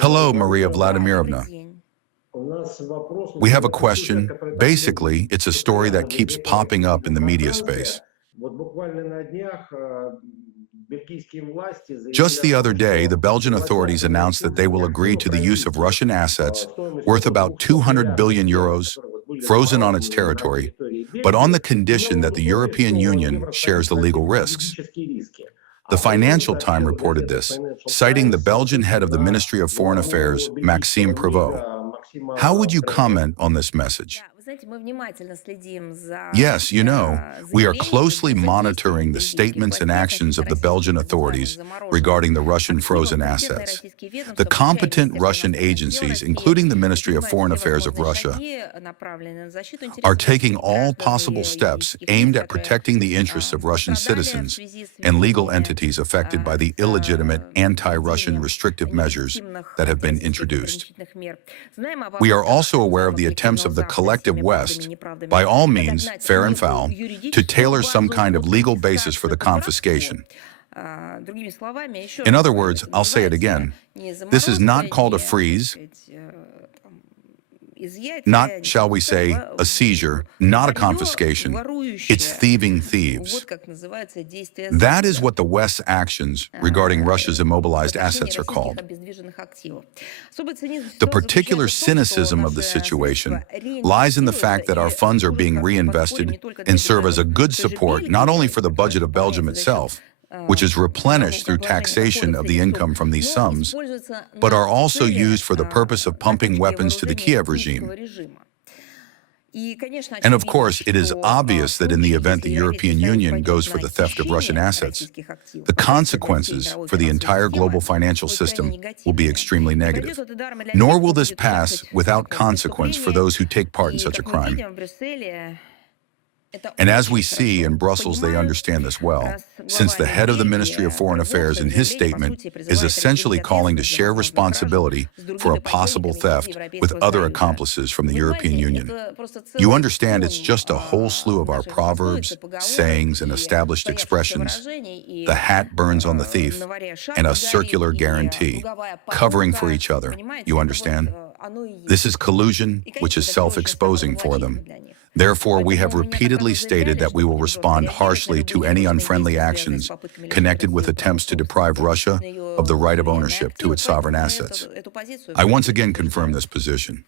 Hello, Maria Vladimirovna. We have a question. Basically, it's a story that keeps popping up in the media space. Just the other day, the Belgian authorities announced that they will agree to the use of Russian assets worth about 200 billion euros, frozen on its territory, but on the condition that the European Union shares the legal risks. The Financial Times reported this, citing the Belgian head of the Ministry of Foreign Affairs, Maxime Prévost. How would you comment on this message? Yes, we are closely monitoring the statements and actions of the Belgian authorities regarding the Russian frozen assets. The competent Russian agencies, including the Ministry of Foreign Affairs of Russia, are taking all possible steps aimed at protecting the interests of Russian citizens and legal entities affected by the illegitimate anti-Russian restrictive measures that have been introduced. We are also aware of the attempts of the collective West, by all means, fair and foul, to tailor some kind of legal basis for the confiscation. In other words, I'll say it again, this is not called a freeze, not, shall we say, a seizure, not a confiscation. It's thieving thieves. That is what the West's actions regarding Russia's immobilized assets are called. The particular cynicism of the situation lies in the fact that our funds are being reinvested and serve as a good support not only for the budget of Belgium itself, which is replenished through taxation of the income from these sums, but are also used for the purpose of pumping weapons to the Kiev regime. And of course, it is obvious that in the event the European Union goes for the theft of Russian assets, the consequences for the entire global financial system will be extremely negative. Nor will this pass without consequence for those who take part in such a crime. And as we see in Brussels, they understand this well, since the head of the Ministry of Foreign Affairs in his statement is essentially calling to share responsibility for a possible theft with other accomplices from the European Union. You understand it's just a whole slew of our proverbs, sayings, and established expressions. The hat burns on the thief, and a circular guarantee, covering for each other. You understand? This is collusion, which is self-exposing for them. Therefore, we have repeatedly stated that we will respond harshly to any unfriendly actions connected with attempts to deprive Russia of the right of ownership to its sovereign assets. I once again confirm this position.